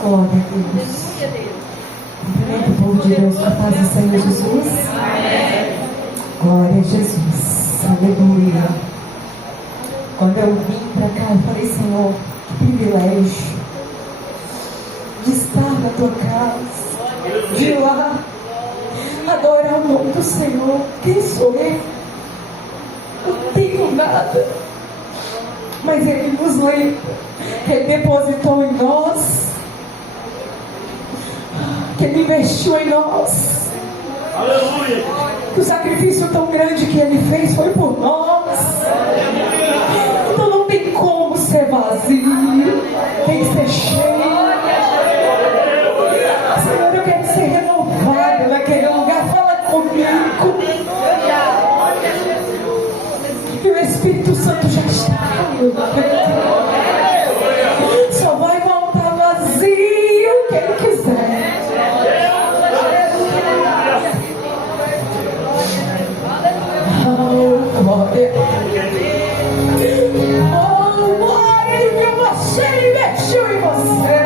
Glória a Deus. Cumprimento o povo de Deus com a paz do Senhor Jesus. Glória a Jesus. Aleluia. Quando eu vim para cá, eu falei, Senhor, que privilégio de estar na tua casa, de ir lá adorar o nome do Senhor. Quem sou eu? Não tenho nada, mas Ele nos lembra, Ele depositou em nós, que Ele investiu em nós. Aleluia. Que o sacrifício tão grande que Ele fez foi por nós. Então não tem como ser vazio, tem que ser cheio. Senhor, eu quero ser renovado naquele lugar. Fala comigo. E o Espírito Santo já está. Só vai voltar vazio quem quiser. Oh, glória. Oh, glória. Ele viu você, Ele investiu em você.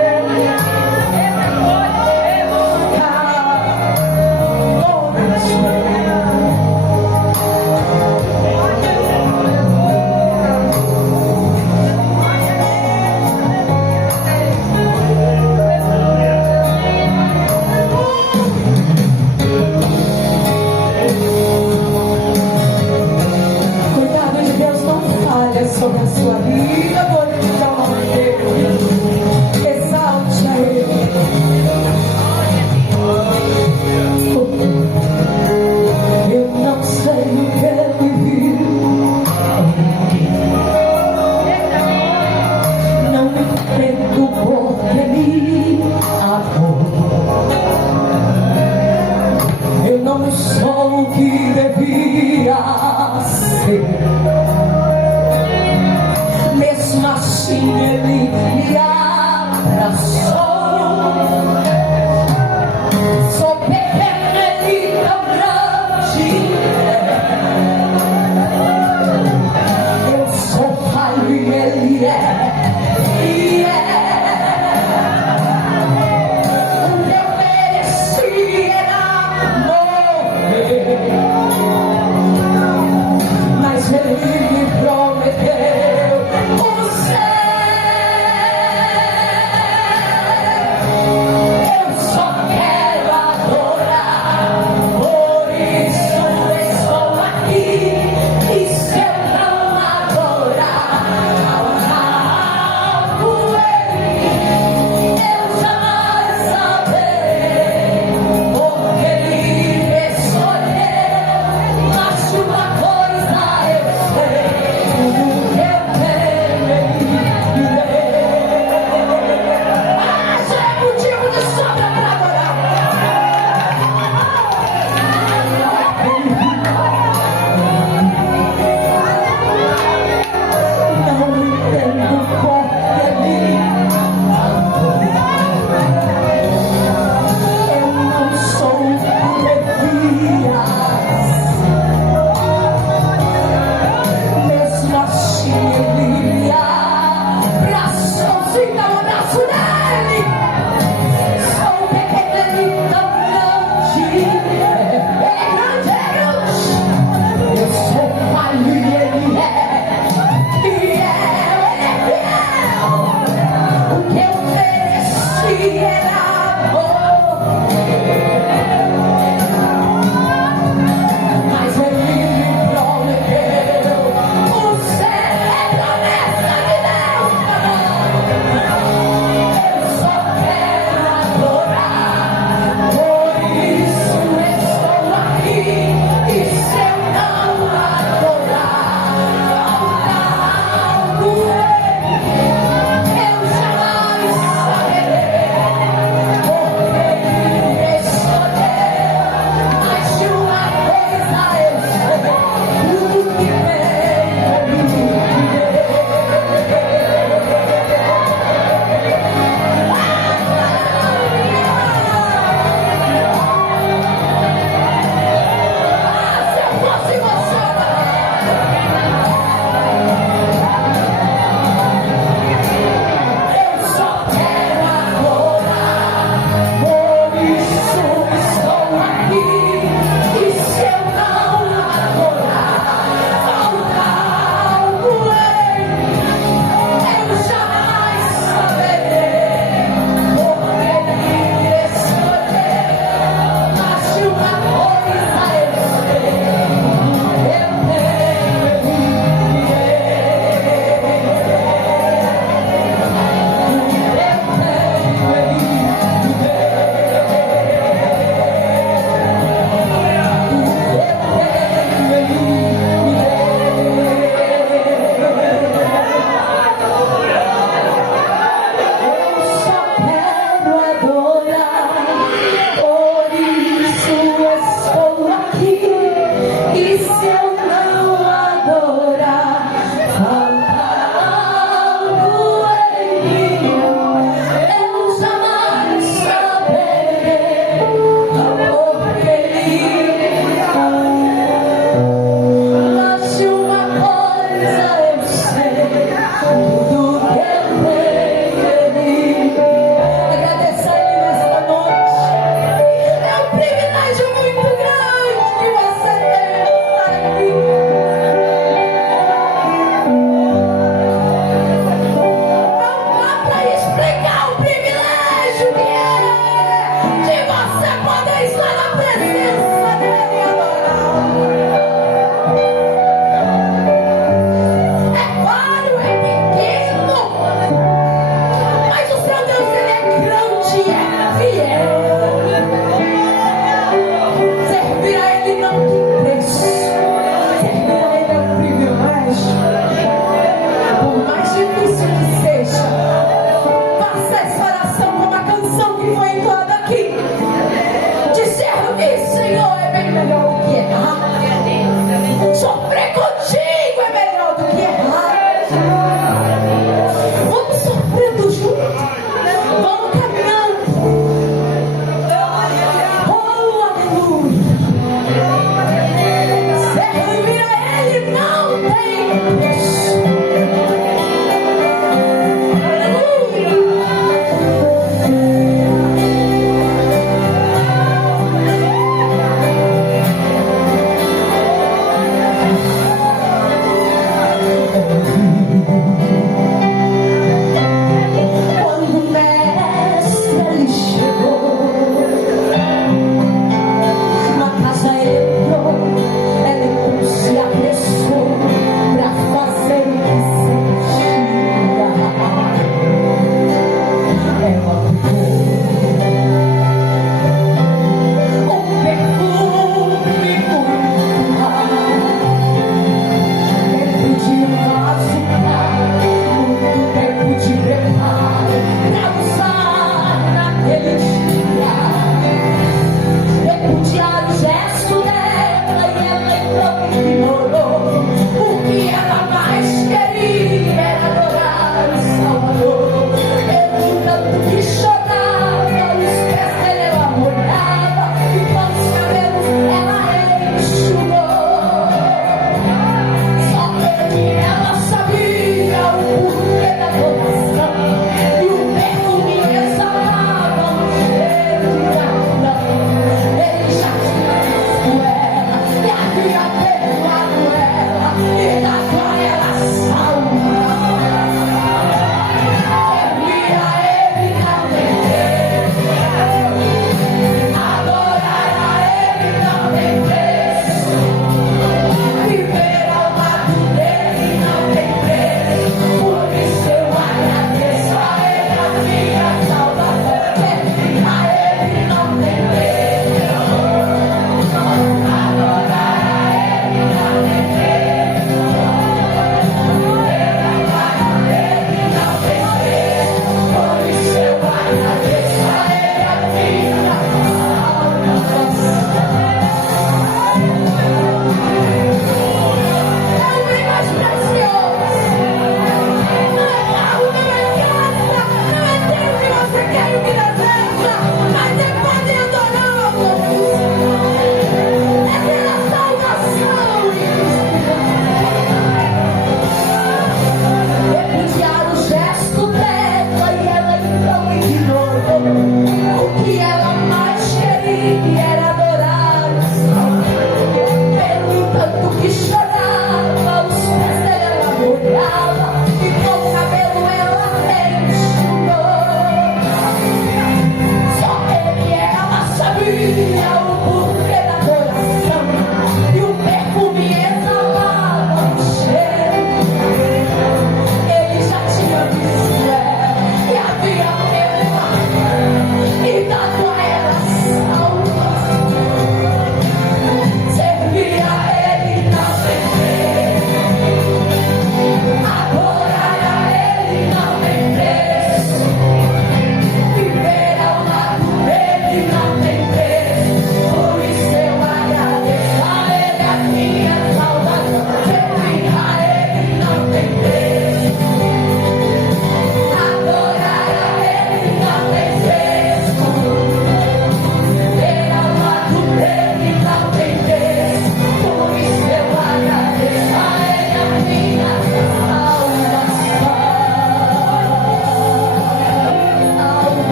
Sobre a sua vida, glorificar o nome dele, exalte a Ele. Eu não sei o que Ele viu, não entendo porque Ele amou. Eu não sou o que devia ser. Mesmo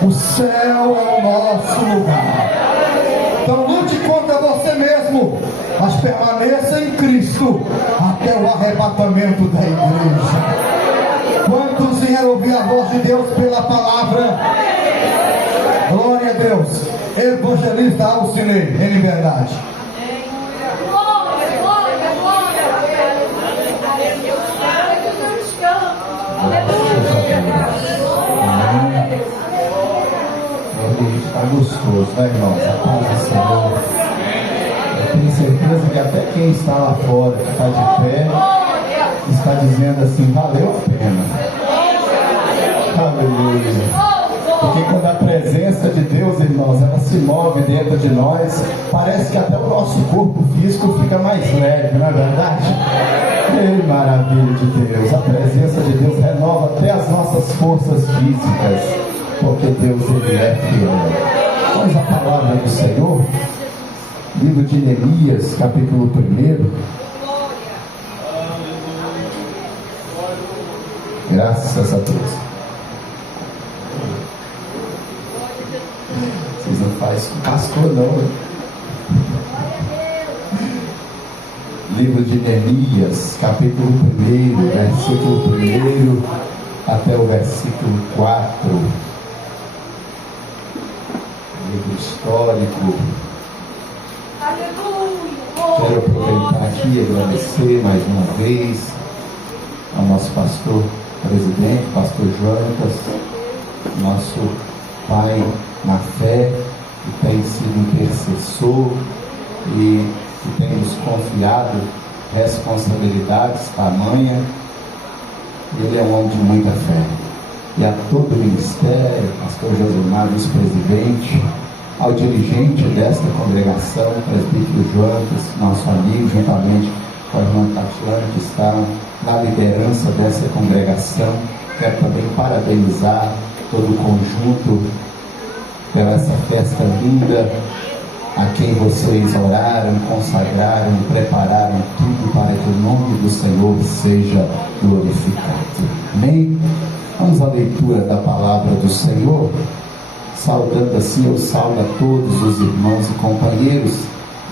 O céu é o nosso lugar. Então lute contra você mesmo, mas permaneça em Cristo até o arrebatamento da igreja. Quantos vieram ouvir a voz de Deus pela palavra? Glória a Deus. Evangelista Alcinei, em liberdade. Está gostoso, né, irmãos? A paz do Senhor. Eu tenho certeza que até quem está lá fora, que está de pé, está dizendo assim: valeu a pena. Aleluia. Porque quando a presença de Deus, irmãos, ela se move dentro de nós, parece que até o nosso corpo físico fica mais leve, não é verdade? Que maravilha de Deus. A presença de Deus renova até as nossas forças físicas, porque Deus, Ele é fiel. Vamos à palavra do Senhor, livro de Neemias, capítulo 1. Graças a Deus. Vocês não fazem com pastor não, né? Livro de Neemias, capítulo 1, versículo 1 até o versículo 4. Livro histórico. Quero aproveitar aqui e agradecer mais uma vez ao nosso pastor presidente, pastor Jonatas, nosso pai na fé, que tem sido intercessor e que tem nos confiado responsabilidades tamanha. Ele é um homem de muita fé. E a todo o ministério, pastor Josemar, vice-presidente, ao dirigente desta congregação, presbítero Jonatas, nosso amigo, juntamente com a irmã Tatiana, que está na liderança dessa congregação. Quero também parabenizar todo o conjunto pela essa festa linda, a quem vocês oraram, consagraram, prepararam tudo para que o nome do Senhor seja glorificado. Amém? Vamos à leitura da palavra do Senhor. Saudando assim, eu saudo a todos os irmãos e companheiros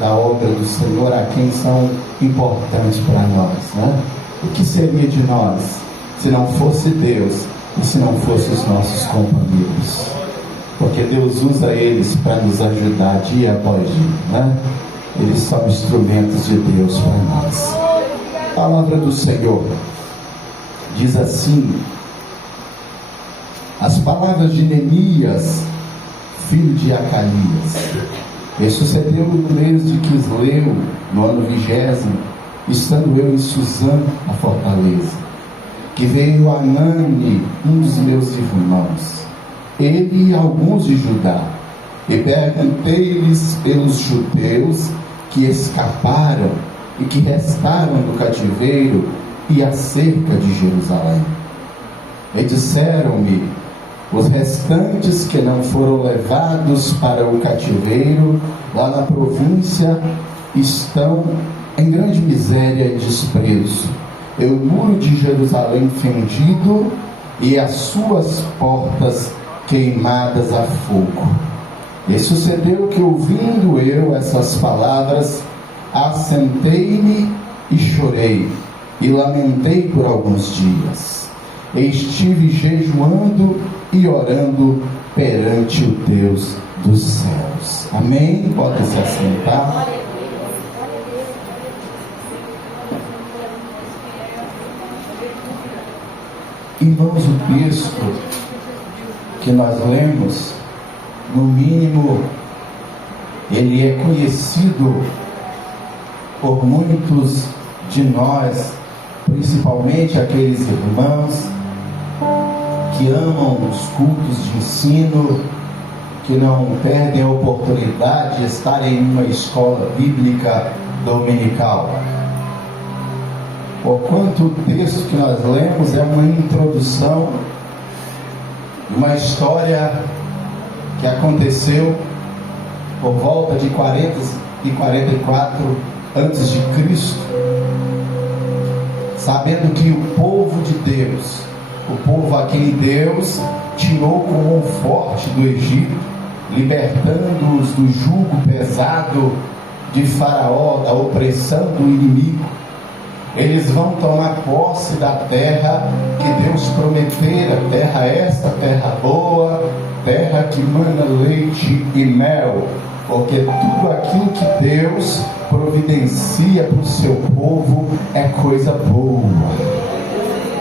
da obra do Senhor, a quem são importantes para nós, né? O que seria de nós se não fosse Deus e se não fossem os nossos companheiros? Porque Deus usa eles para nos ajudar dia após dia, né? Eles são instrumentos de Deus para nós. A palavra do Senhor diz assim: as palavras de Neemias, filho de Acalias. E sucedeu no mês de Quisleu, no ano 20º, estando eu em Suzã, a fortaleza, que veio Anani, um dos meus irmãos, ele e alguns de Judá, e perguntei-lhes pelos judeus que escaparam e que restaram do cativeiro e acerca de Jerusalém. E disseram-me: os restantes que não foram levados para o cativeiro lá na província estão em grande miséria e desprezo, e o muro de Jerusalém fendido e as suas portas queimadas a fogo. E sucedeu que, ouvindo eu essas palavras, assentei-me e chorei, e lamentei por alguns dias. E estive jejuando e orando perante o Deus dos céus. Amém? Pode se assentar. Irmãos, o texto que nós lemos, no mínimo, ele é conhecido por muitos de nós, principalmente aqueles irmãos que amam os cultos de ensino, que não perdem a oportunidade de estar em uma escola bíblica dominical. Porquanto o texto que nós lemos é uma introdução de uma história que aconteceu por volta de 40 e 44 antes de Cristo, sabendo que o povo de Deus o povo a quem Deus tirou com mão forte do Egito, libertando-os do jugo pesado de Faraó, da opressão do inimigo. Eles vão tomar posse da terra que Deus prometera, terra esta, terra boa, terra que mana leite e mel, porque tudo aquilo que Deus providencia para o seu povo é coisa boa.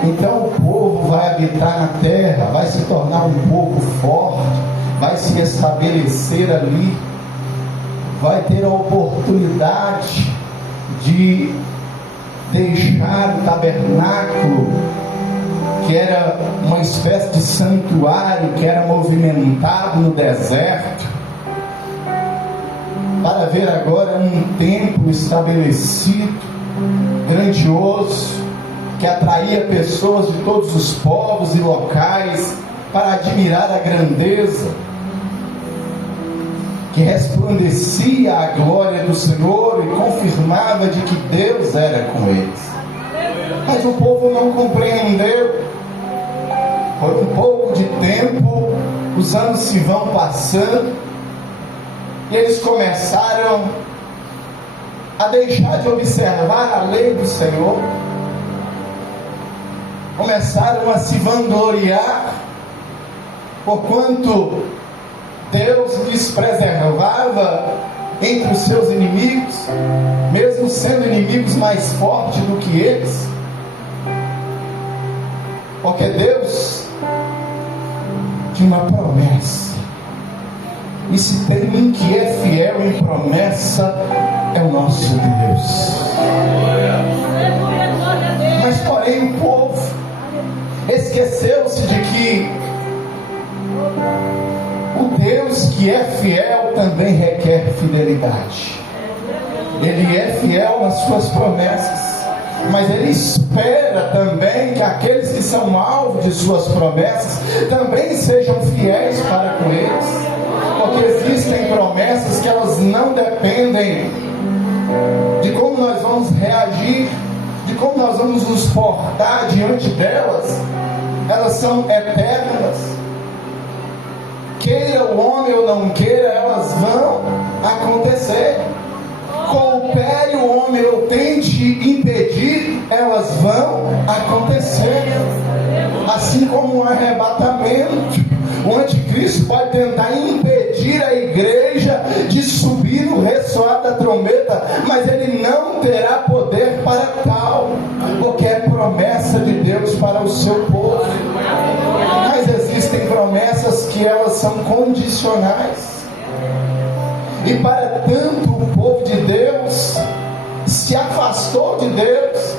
Então o povo vai habitar na terra, vai se tornar um povo forte, vai se estabelecer ali, vai ter a oportunidade de deixar o tabernáculo, que era uma espécie de santuário que era movimentado no deserto, para ver agora um templo estabelecido, grandioso, que atraía pessoas de todos os povos e locais para admirar a grandeza, que resplandecia a glória do Senhor e confirmava de que Deus era com eles. Mas o povo não compreendeu. Por um pouco de tempo, os anos se vão passando, e eles começaram a deixar de observar a lei do Senhor, começaram a se vangloriar, porquanto Deus lhes preservava entre os seus inimigos, mesmo sendo inimigos mais fortes do que eles, porque Deus tinha uma promessa, e se tem um que é fiel em promessa, é o nosso Deus. Mas porém o povo esqueceu-se de que o Deus que é fiel também requer fidelidade. Ele é fiel nas suas promessas, mas Ele espera também que aqueles que são alvo de suas promessas também sejam fiéis para com eles, porque existem promessas que elas não dependem de como nós vamos reagir, de como nós vamos nos portar diante delas. Elas são eternas. Queira o homem ou não queira, elas vão acontecer. Coopere o homem ou tente impedir, elas vão acontecer. Assim como um arrebatamento, o anticristo pode tentar impedir a igreja de subir no ressoar da trombeta, mas ele não terá poder para tal, porque é promessa de Deus para o seu povo. Mas existem promessas que elas são condicionais, e para tanto o povo de Deus se afastou de Deus.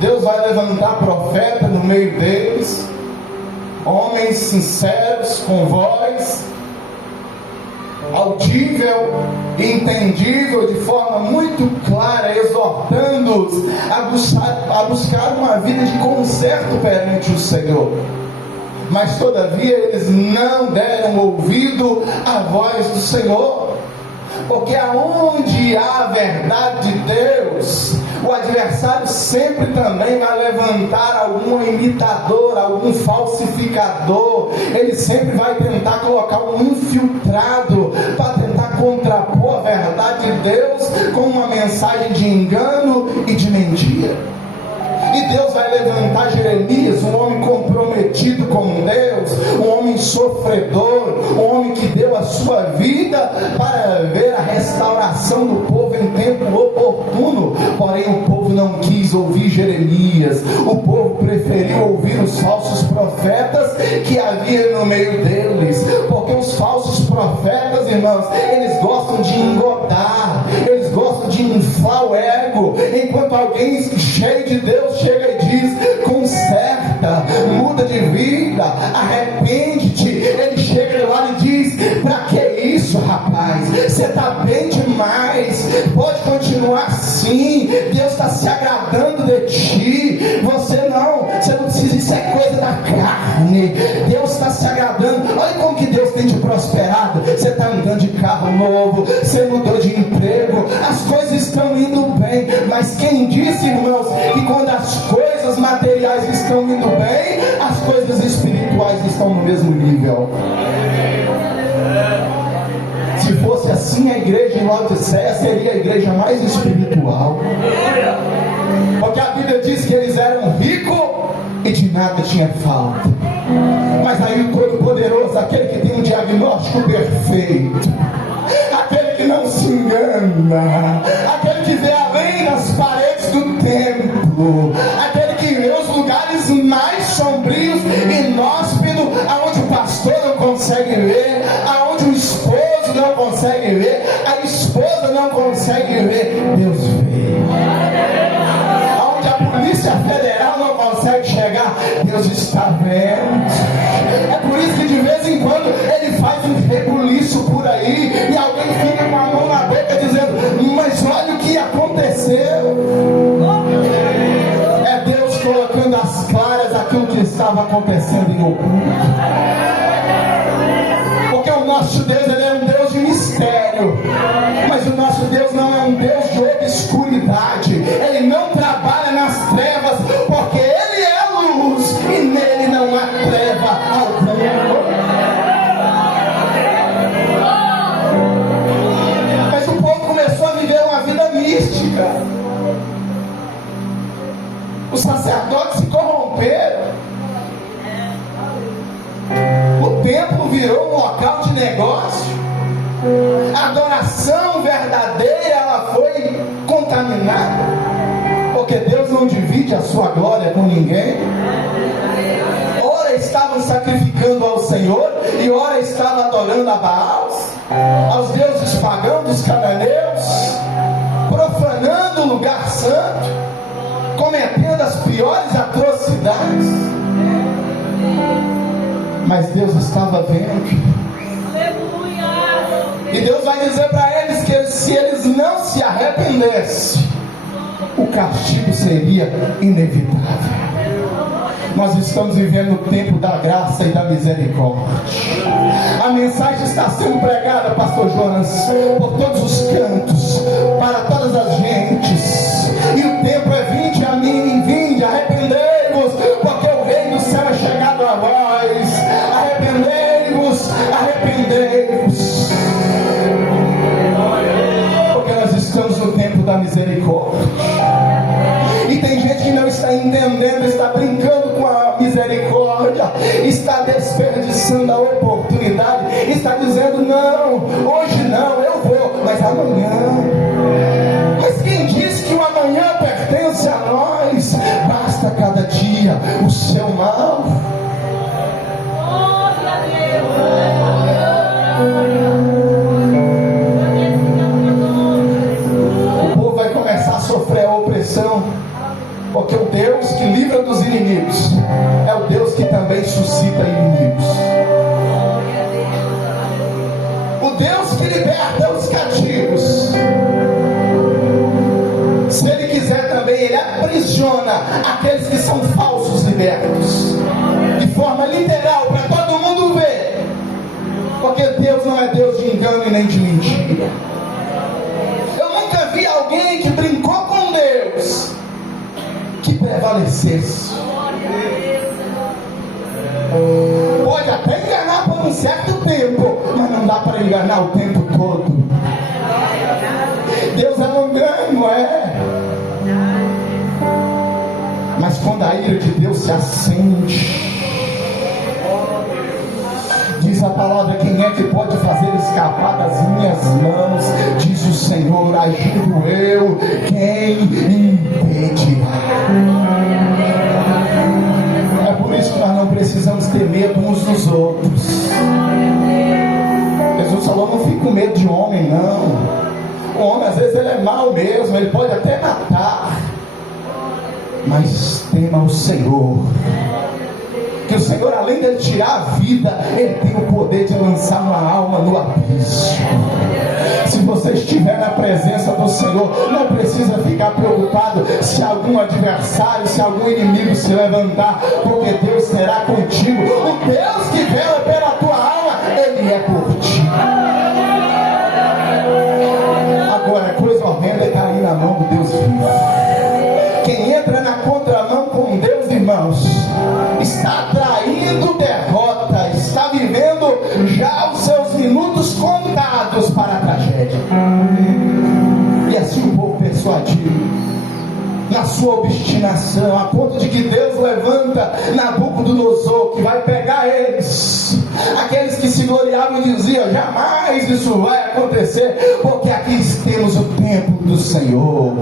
Deus vai levantar profeta no meio deles, homens sinceros, com voz audível e entendível, de forma muito clara, exortando-os a buscar uma vida de conserto perante o Senhor. Mas todavia eles não deram ouvido à voz do Senhor, porque aonde há a verdade de Deus, o adversário sempre também vai levantar algum imitador, algum falsificador. Ele sempre vai tentar colocar um infiltrado para tentar contrapor a verdade de Deus com uma mensagem de engano e de mentira. E Deus vai levantar Jeremias, um homem comprometido com Deus, um homem sofredor, um homem que deu a sua vida para ver a restauração do povo em tempo oportuno. Porém o povo não quis ouvir Jeremias, o povo preferiu ouvir os falsos profetas que havia no meio deles, porque os falsos profetas, irmãos, eles gostam de engodar, eles gostam de inflar o ego, enquanto alguém cheio de Deus chega e diz: conserta, muda de vida, arrepende-te. Ele chega lá e diz: pra que isso, rapaz? Você está bem demais, pode continuar assim, Deus está se agradando de ti. Você não precisa, isso é coisa da carne. Deus está se agradando. Olha como que Deus tem te prosperado. Você está andando de carro novo, você mudou de emprego, as coisas estão indo bem. Mas quem disse, irmãos, que quando as coisas coisas materiais estão indo bem, as coisas espirituais estão no mesmo nível. Se fosse assim, a igreja em Laodiceia seria a igreja mais espiritual, porque a Bíblia diz que eles eram ricos e de nada tinha falta. Mas aí o Todo-Poderoso, aquele que tem um diagnóstico perfeito, aquele que não se engana, aquele que vê além das paredes do templo, aquele que vê os lugares mais sombrios e inóspitos, aonde o pastor não consegue ver, aonde o esposo não consegue ver, a esposa não consegue ver, Deus vê. Aonde a Polícia Federal não consegue chegar, Deus está vendo. É por isso que de vez em quando ele faz um rebuliço por aí e alguém fica com a mão na boca dizendo: mas olha o que aconteceu. É Deus colocando às claras aquilo que estava acontecendo em oculto. Porque o nosso Deus, ele é um Deus de mistério, mas o nosso Deus não é um Deus de obscuridade. Ele não trabalha nas trevas, porque ele é luz e nele não há treva alguma. Mas o povo começou a viver uma vida mística. Os sacerdotes se corromperam. O templo virou um local de negócio. A adoração verdadeira, ela foi contaminada, porque Deus não divide a sua glória com ninguém. Ora estavam sacrificando ao Senhor, e ora estavam adorando a Baals, aos deuses pagãos dos cananeus, profanando o lugar santo, cometendo as piores atrocidades. Mas Deus estava vendo. E Deus vai dizer para eles que se eles não se arrependessem, o castigo seria inevitável. Nós estamos vivendo o tempo da graça e da misericórdia. A mensagem está sendo pregada, pastor Jonas, por todos os cantos, para todas as gentes. E o tempo é: vinde a mim, vinde, arrependei-vos, porque o reino do céu é chegado a vós. Arrependei-vos, arrependei-vos. Porque nós estamos no tempo da misericórdia. E tem gente que não está entendendo, está brincando com a misericórdia, está desperdiçando a oportunidade, está dizendo: não, hoje não, eu vou, mas amanhã. Mas quem diz que o amanhã pertence a nós? Basta cada dia o seu mal. O povo vai começar a sofrer a opressão, porque o Deus que livra dos inimigos é o Deus que também suscita inimigos. O Deus que liberta os cativos, se Ele quiser também, Ele aprisiona aqueles que são falsos libertos, de forma literal, para todo mundo ver. Porque Deus não é Deus de engano e nem de mentira. Eu nunca vi alguém que brincou com Deus que prevalecesse. Pode até enganar por um certo tempo, mas não dá para enganar o tempo todo. Deus é longânimo, mas quando a ira de Deus se acende, diz a palavra: quem é que pode fazer escapar das minhas mãos? Diz o Senhor: agindo eu, quem impedirá? É por isso que nós não precisamos ter medo uns dos outros. Jesus falou: não fique com medo de homem, não. O homem às vezes ele é mau mesmo, ele pode até matar, mas tema o Senhor, que o Senhor, além de ele tirar a vida, Ele tem o poder de lançar uma alma no abismo. Se você estiver na presença do Senhor, não precisa ficar preocupado se algum adversário, se algum inimigo se levantar, porque Deus será contigo. O Deus que vela pela tua alma, Ele é por ti. Agora, coisa horrenda é cair na mão do Deus vivo. Quem entra na contramão com sua obstinação, a ponto de que Deus levanta Nabucodonosor, que vai pegar eles, aqueles que se gloriavam e diziam: jamais isso vai acontecer, porque aqui temos o templo do Senhor.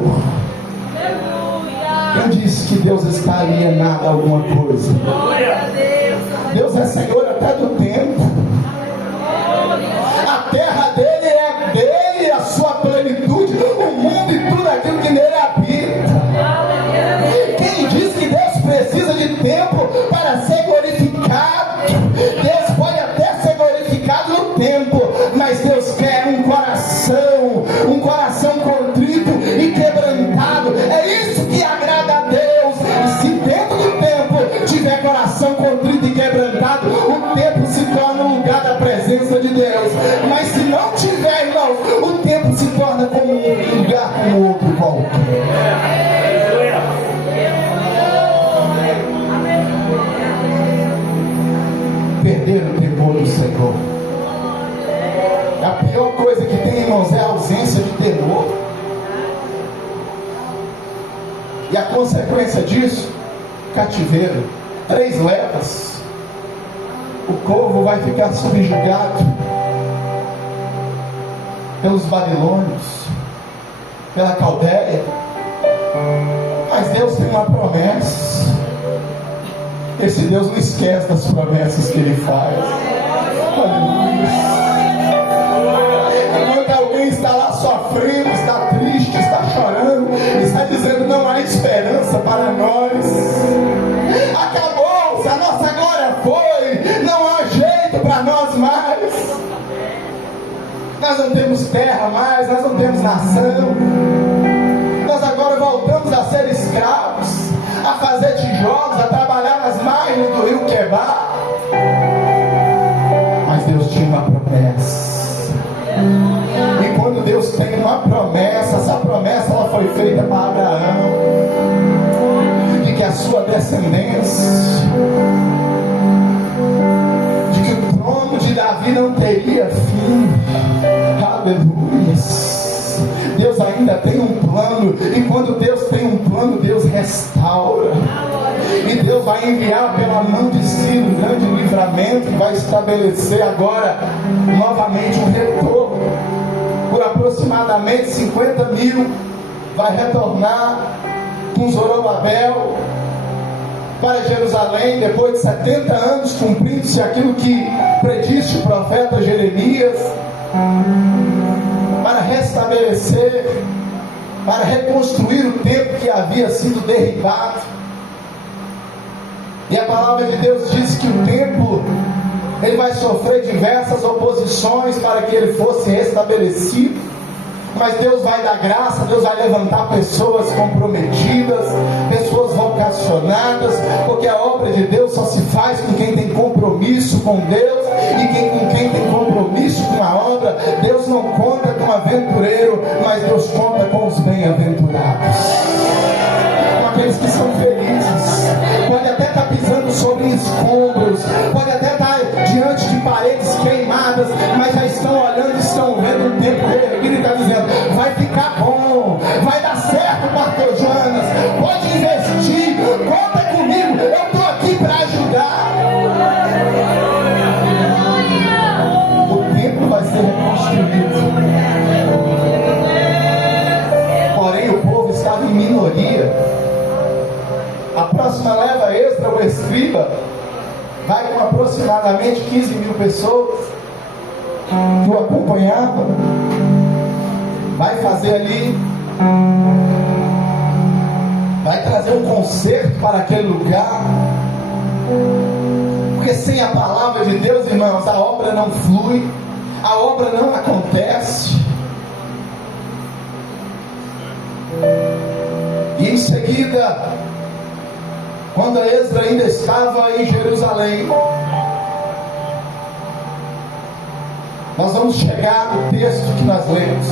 Quem disse que Deus está alienado a alguma coisa? Deus é Senhor até do tempo. A terra dele é dele, a sua plenitude, o mundo e tudo aquilo que nele habita. Quem diz que Deus precisa de tempo para ser glorificado? Deus pode até ser glorificado no tempo, mas Deus quer um coração contrito e quebrantado. É isso que agrada a Deus. E se dentro do tempo tiver coração contrito e quebrantado, o templo se torna um lugar da presença de Deus. Mas se não tiver, irmãos, o templo se torna como um lugar como outro qualquer. Perder o temor do Senhor. A pior coisa que tem, irmãos, é a ausência de temor. E a consequência disso, cativeiro. 3 levas. O povo vai ficar subjugado pelos babilônios, pela Caldeia. Mas Deus tem uma promessa. Esse Deus não esquece das promessas que Ele faz. Aleluia. Enquanto alguém está lá sofrendo, está triste, está chorando, está dizendo: não há esperança para nós, acabou-se, a nossa glória foi, não há jeito para nós mais, nós não temos terra mais, nós não temos nação, nós agora voltamos a ser escravos, a fazer tijolos, a trabalhar nas margens do rio Quebar. Mas Deus tinha uma promessa. E quando Deus tem uma promessa, essa promessa ela foi feita para Abraão, de que a sua descendência, de que o trono de Davi não teria fim. Aleluia. Deus ainda tem um plano, e quando Deus tem um plano, Deus restaura. E Deus vai enviar pela mão de Ciro um grande livramento, que vai estabelecer agora novamente um retorno. Por aproximadamente 50 mil vai retornar com Zorobabel para Jerusalém, depois de 70 anos, cumprindo-se aquilo que predisse o profeta Jeremias, para restabelecer, para reconstruir o templo que havia sido derribado. E a palavra de Deus diz que o templo ele vai sofrer diversas oposições para que ele fosse restabelecido, mas Deus vai dar graça, Deus vai levantar pessoas comprometidas, pessoas vocacionadas, porque a obra de Deus só se faz com quem tem compromisso com Deus, e com quem tem compromisso com a obra. Deus não conta com aventureiro, mas Deus conta com os bem-aventurados, com aqueles que são felizes. Pode até estar pisando sobre escombros, pode até estar diante de paredes queimadas, mas já estão olhando, estão vendo o tempo reerguido e está dizendo: vai ficar bom, vai dar certo, pastor Jonas, pode investir, conta comigo, eu estou aqui para ajudar. O templo vai ser reconstruído. Porém o povo estava em minoria. A próxima leva extra, o escriba, vai com aproximadamente 15 mil pessoas que o acompanhavam, vai fazer ali, vai trazer um conserto para aquele lugar, porque sem a palavra de Deus, irmãos, a obra não flui, a obra não acontece. E em seguida, quando Esdras ainda estava em Jerusalém, nós vamos chegar no texto que nós lemos.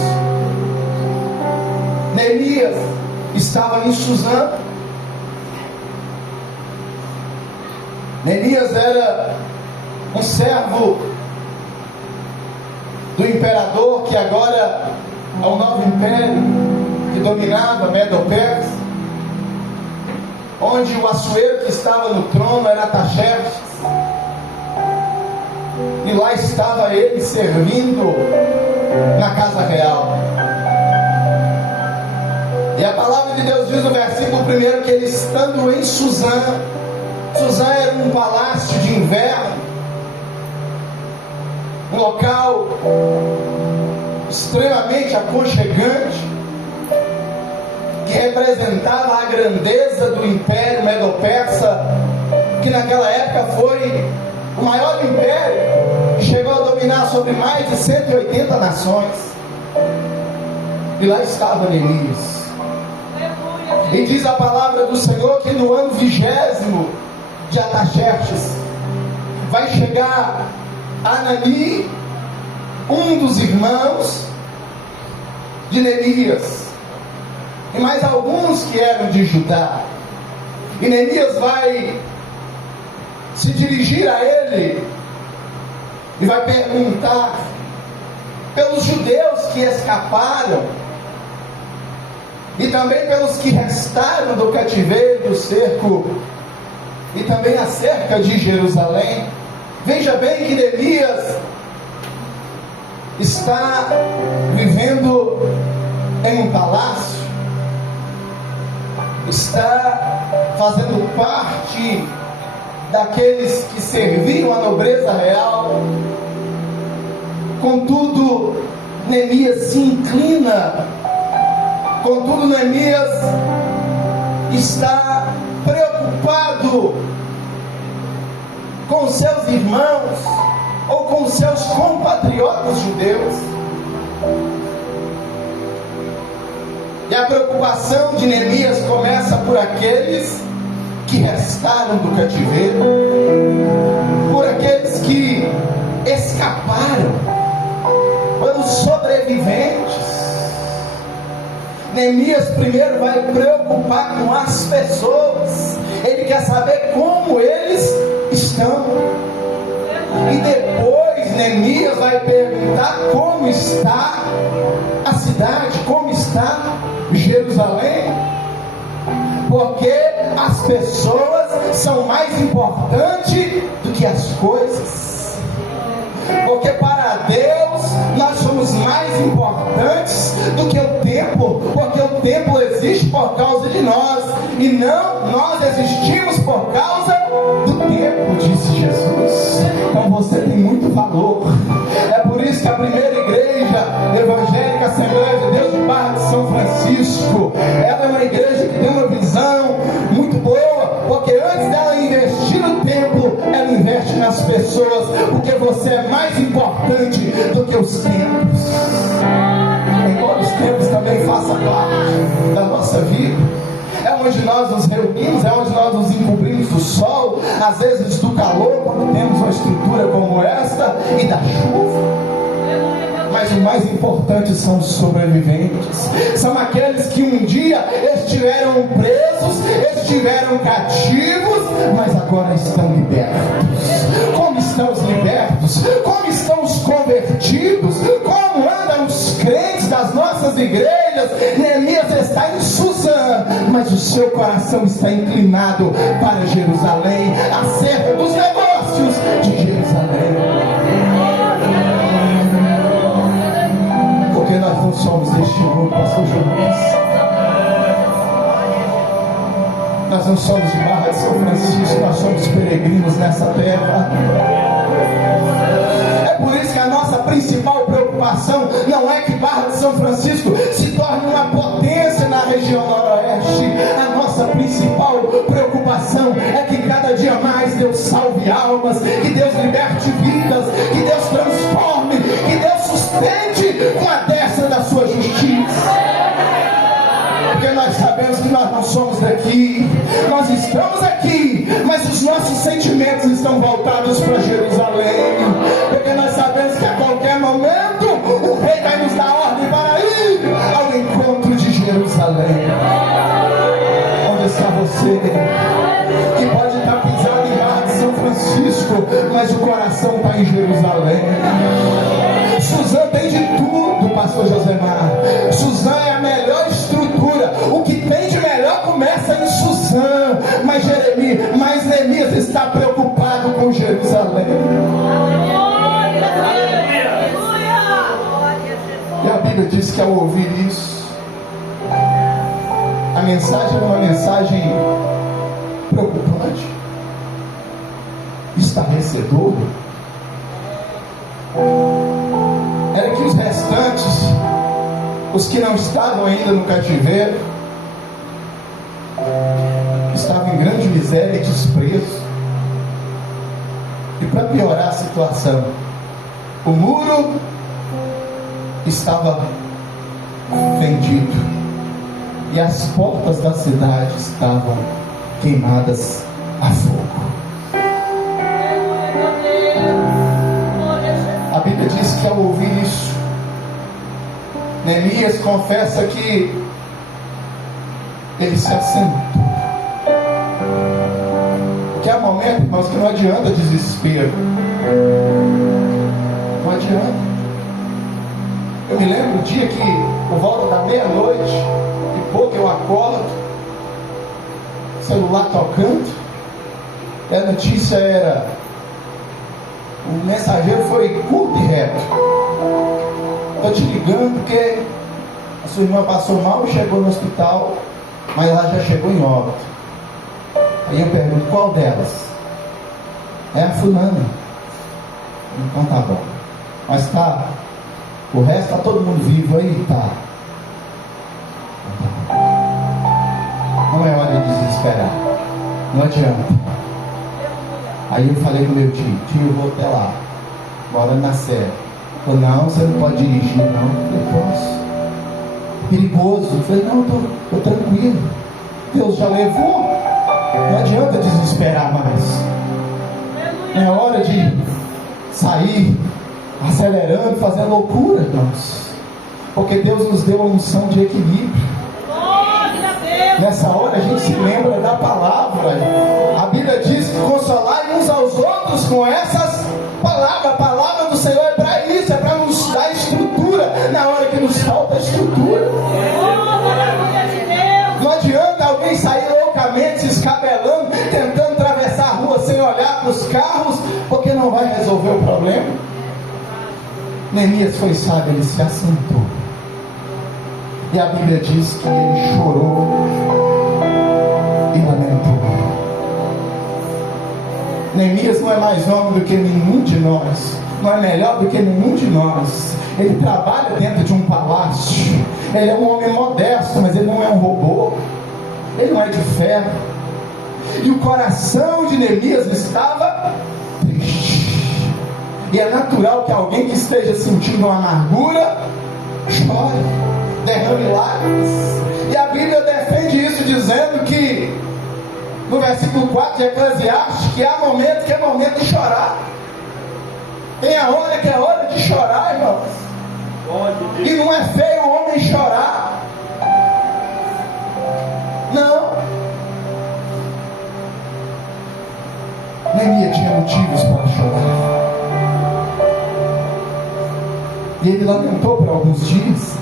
Neemias estava em Suzã. Neemias era um servo do imperador, que agora é o novo império que dominava Medo-Pérsia. onde o açoeiro que estava no trono era Artaxerxes, e lá estava ele servindo na casa real. E a palavra de Deus diz no versículo 1 que ele estando em Suzã era um palácio de inverno, um local extremamente aconchegante, que representava a grandeza do Império Medo-Persa, que naquela época foi o maior império, que chegou a dominar sobre mais de 180 nações. E lá estava Neemias. E diz a palavra do Senhor que no ano 20º de Artaxerxes vai chegar Anani, um dos irmãos de Neemias, e mais alguns que eram de Judá. E Neemias vai se dirigir a ele e vai perguntar pelos judeus que escaparam e também pelos que restaram do cativeiro, do cerco, e também acerca de Jerusalém. Veja bem que Neemias está vivendo em um palácio, está fazendo parte daqueles que serviam a nobreza real. Contudo, Neemias se inclina. Contudo, Neemias está preocupado com seus irmãos ou com seus compatriotas judeus. E a preocupação de Neemias começa por aqueles que restaram do cativeiro, por aqueles que escaparam, pelos sobreviventes. Neemias primeiro vai preocupar com as pessoas. Ele quer saber como eles estão. E depois Neemias vai perguntar como está a cidade, como está Jerusalém. Porque as pessoas são mais importantes do que as coisas. Porque para Deus nós somos mais importantes do que o templo, porque o templo existe por causa de nós, e não nós existimos por causa do templo, disse Jesus. Então você tem muito valor. É por isso que a primeira igreja evangélica Assembleia de Deus de Barra de São Francisco, ela é uma igreja que tem uma visão muito boa, porque antes dela investir no templo, ela investe nas pessoas, porque você é mais importante do que os templos. Embora os templos também façam parte da nossa vida, é onde nós nos reunimos, é onde nós nos encobrimos do sol, às vezes do calor, quando temos uma estrutura como esta, e da chuva. Mas o mais importante são os sobreviventes. São aqueles que um dia estiveram presos, estiveram cativos, mas agora estão libertos. Como estão os libertos? Como estão os convertidos? Como andam os crentes das nossas igrejas? Neemias está em Suzã, mas o seu coração está inclinado para Jerusalém, acerca dos negócios de Jerusalém. Porque nós não somos deste mundo, pastor Jonas. Nós não somos de Barra de São Francisco, nós somos peregrinos nessa terra. É por isso que a nossa principal preocupação não é que Barra de São Francisco se torne uma potência na região noroeste. A nossa principal preocupação é que cada dia mais Deus salve almas, que Deus liberte vidas, que Deus transforme, que Deus sustente com a destra da sua justiça. Porque nós sabemos que nós não somos daqui, nós estamos aqui, mas os nossos sentimentos estão voltados para Jerusalém. Porque nós sabemos que a qualquer momento o rei vai nos dar ordem para ir ao encontro de Jerusalém. Onde está você, que pode estar pisando em Barra de São Francisco, mas o coração está em Jerusalém? Suzã tem de tudo, pastor Josemar. Suzã é a melhor estrutura. O que tem de melhor começa em Suzã. mas Neemias está preocupado com Jerusalém. E a Bíblia diz que ao ouvir isso, a mensagem era uma mensagem preocupante, estarrecedora. Era que os restantes, os que não estavam ainda no cativeiro, estavam em grande miséria e desprezo. E para piorar a situação, o muro estava fendido e as portas da cidade estavam queimadas a fogo. A Bíblia diz que ao ouvir isso, Neemias confessa que ele se assentou. Porque há momentos, irmãos, que não adianta desespero. Não adianta. Eu me lembro o dia que, por volta da meia-noite e pouco, eu acordo, celular tocando, e a notícia era: o mensageiro foi curto e reto. Estou te ligando porque a sua irmã passou mal e chegou no hospital, mas ela já chegou em óbito. Aí eu pergunto: qual delas? É a fulana. Então tá bom. Mas tá, o resto tá todo mundo vivo aí? Tá. Não é hora de desesperar. Não adianta. Aí eu falei com meu tio: eu vou até lá, mora na Sé. Falei: não, você não pode dirigir não. Eu falei: posso. Perigoso. Eu falei: não, tô tranquilo, Deus já levou. Não adianta desesperar mais. É hora de sair acelerando, fazendo loucura, irmãos, porque Deus nos deu a unção de equilíbrio. Nessa hora a gente se lembra da palavra. A Bíblia diz: consolai uns aos outros com essas palavras. A palavra do Senhor é para isso, é para nos dar estrutura na hora que nos falta estrutura. Não adianta alguém sair loucamente, se escabelando, tentando atravessar a rua sem olhar para os carros, porque não vai resolver o problema. Neemias foi sábio, ele se assentou. E a Bíblia diz que ele chorou e lamentou. Neemias não é mais homem do que nenhum de nós, não é melhor do que nenhum de nós. Ele trabalha dentro de um palácio, ele é um homem modesto, mas ele não é um robô, ele não é de ferro. E o coração de Neemias estava triste. E é natural que alguém que esteja sentindo uma amargura chore, derrame lágrimas. E a Bíblia defende isso dizendo que, no versículo 4 de Eclesiastes, que há momento que é momento de chorar. Tem a hora que é hora de chorar, irmãos. E não é feio o homem chorar. Não. Neemias tinha motivos para chorar. E ele lamentou por alguns dias.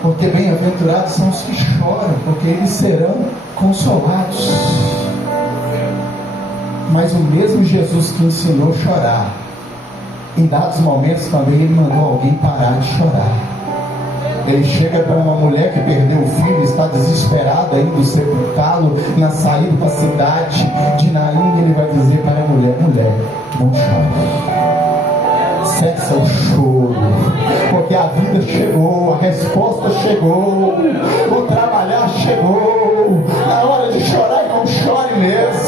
Porque bem-aventurados são os que choram, porque eles serão consolados. Mas o mesmo Jesus que ensinou a chorar, em dados momentos também ele mandou alguém parar de chorar. Ele chega para uma mulher que perdeu o filho, está desesperada, indo sepultá-lo na saída da cidade de Naim. Ele vai dizer para a mulher: mulher, não chore, cessa o choro, porque a vida chegou, a resposta chegou, o trabalhar chegou. Na hora de chorar, não chore mesmo,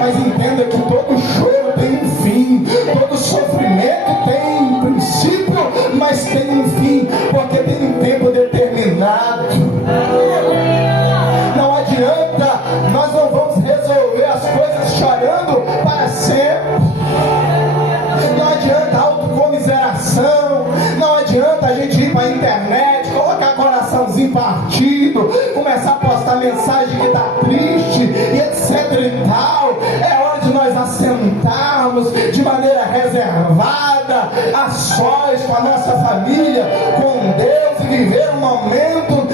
mas entenda que todo choro tem um fim, todo sofrimento tem um princípio, mas tem um fim, porque tem um tempo determinado. Não adianta, nós não vamos resolver as coisas chorando para sempre. Não adianta autocomiseração, não adianta a gente ir para a internet, colocar coraçãozinho partido, começar a postar mensagem que está triste e etc e tal. É hora de nós assentarmos de maneira reservada, a sós, com a nossa família, com Deus, e viver um momento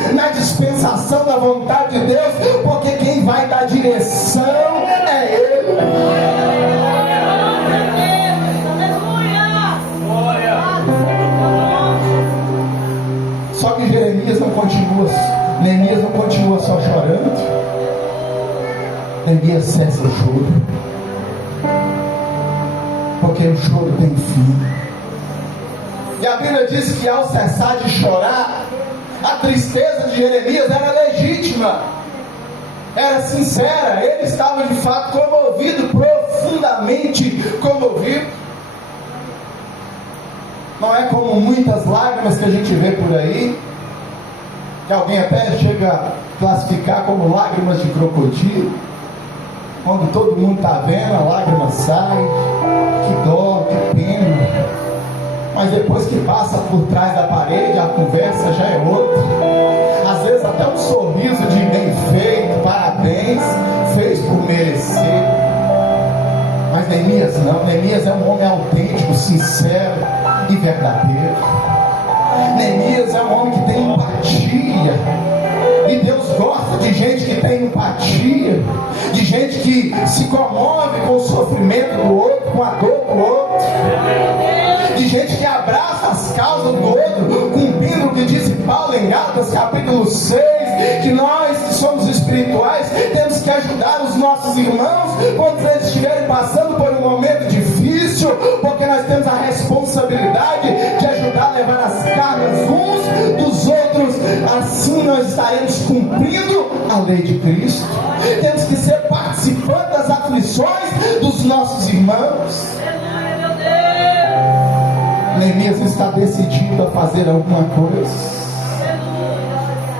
vontade de Deus, porque quem vai dar direção é Ele. Só que Neemias não continua só chorando. Neemias cessa o choro, porque o choro tem fim. E a Bíblia diz que ao cessar de chorar, a tristeza de Jeremias era legítima, era sincera. Ele estava de fato comovido, profundamente comovido. Não é como muitas lágrimas que a gente vê por aí, que alguém até chega a classificar como lágrimas de crocodilo. Quando todo mundo está vendo, a lágrima sai, que dó, que pena. Mas depois que passa por trás da parede, a conversa já é outra. Às vezes até um sorriso de bem feito, parabéns, fez por merecer. Mas Neemias não. Neemias é um homem autêntico, sincero e verdadeiro. Neemias é um homem que tem empatia. E Deus gosta de gente que tem empatia, de gente que se comove com o sofrimento do outro, com a dor do outro, de gente que abraça as causas do outro, cumprindo o que disse Paulo em Gálatas capítulo 6, que nós que somos espirituais temos que ajudar os nossos irmãos quando eles estiverem passando por um momento difícil, porque nós temos a responsabilidade de ajudar a levar as cargas uns dos outros. Assim nós estaremos cumprindo a lei de Cristo. Temos que ser participantes das aflições dos nossos irmãos. Neemias está decidido a fazer alguma coisa.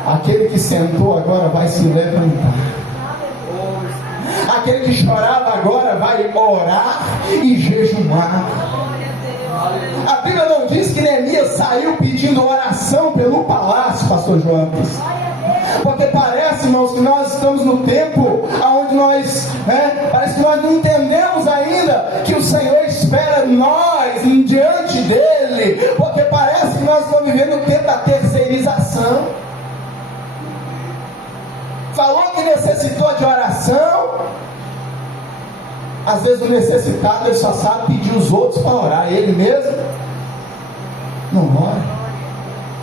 Aquele que sentou agora vai se levantar. Aquele que chorava agora vai orar e jejumar. A Bíblia não diz que Neemias saiu pedindo oração pelo palácio, pastor Jonas. Porque parece, irmãos, que nós estamos no tempo onde nós, parece que nós não entendemos ainda que o Senhor espera nós diante dele. Porque parece que nós estamos vivendo o tempo da terceirização. Falou que necessitou de oração. Às vezes o necessitado ele só sabe pedir os outros para orar, ele mesmo não ora.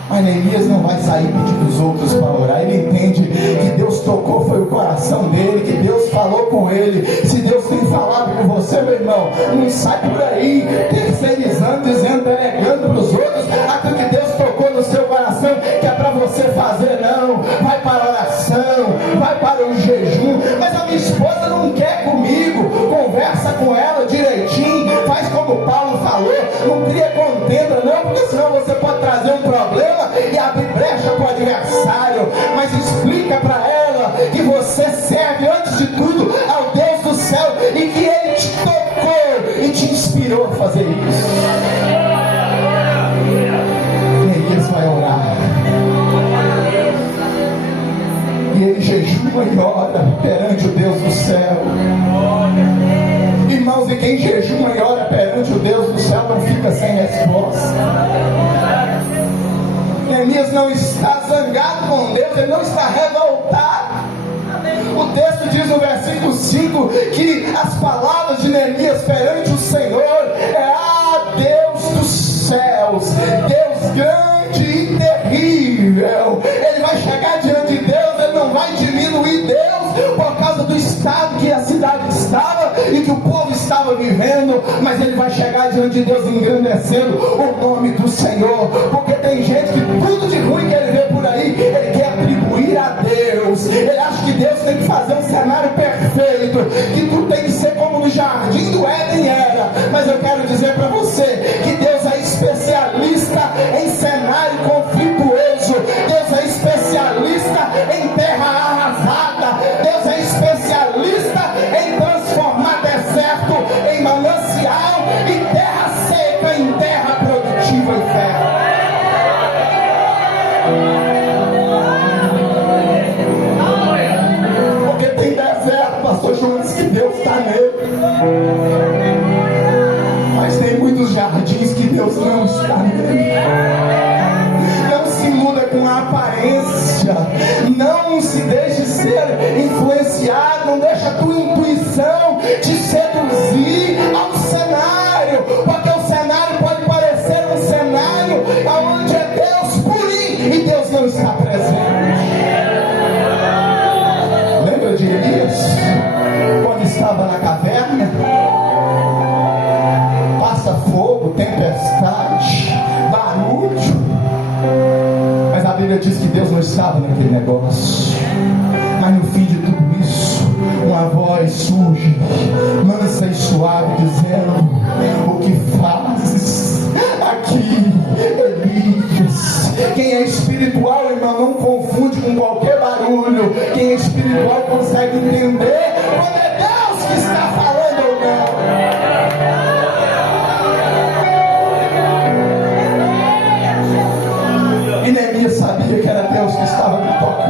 Mas Neemias não vai sair pedindo os outros para orar. Ele entende que Deus tocou, foi o coração dele, que Deus falou com ele. Se Deus tem falado com você, meu irmão, não sai por aí terceirizando, dizendo, delegando para os outros aquilo que Deus tocou no seu coração, que é para você fazer. Não, vai para a oração, vai para o jejum. Mas a minha esposa não quer comigo. Conversa com ela direitinho, faz como Paulo falou, não cria contenda não, porque senão você pode trazer um problema e abrir brecha para o adversário. Mas explica para ela que você serve antes de tudo ao Deus do céu e que Ele te tocou e te inspirou a fazer isso. Neemias vai orar e ele jejuma e ora perante o Deus do céu. Irmãos, e quem jejuma e ora perante o Deus do céu não fica sem resposta. Neemias não está zangado com Deus, ele não está revoltado. O texto diz no versículo 5 que as palavras de Neemias perante o Senhor é: ah, Deus dos céus, Deus grande e terrível. Ele vai chegar diante de Deus, ele não vai diminuir Deus por causa do estado que a cidade estava e que o povo estava vivendo, mas ele vai chegar diante de Deus engrandecendo o nome do Senhor. Porque tem gente que tudo de ruim que ele vê por aí, ele quer atribuir a Deus. Ele acha que Deus tem que fazer um cenário perfeito, que tudo tem que ser como no jardim do Éden era. Mas eu quero dizer para você que Deus é especialista em cenário conflituoso. Deus é especialista em terra arrasada. Deus é especialista em transformar deserto em manancial e terra seca em terra produtiva e fértil. Porque tem deserto, pastor Jonas, que Deus está nele, mas tem muitos jardins que Deus não está nele. Não se muda com a aparência, não Não se deixe ser influenciado, não deixe a tua intuição te seduzir ao cenário, porque o cenário pode parecer um cenário onde é Deus purinho e Deus não está presente. Lembra de Elias? Quando estava na caverna, passa fogo, tempestade, barulho, mas a Bíblia diz que Deus não estava naquele negócio. Mas no fim de tudo isso, uma voz surge, mansa e suave, dizendo: o que fazes aqui, Elias? Quem é espiritual, irmão, não confunde com qualquer barulho. Quem é espiritual consegue entender quando é Deus que está falando ou não. E Neemias sabia que era Deus que estava me tocando.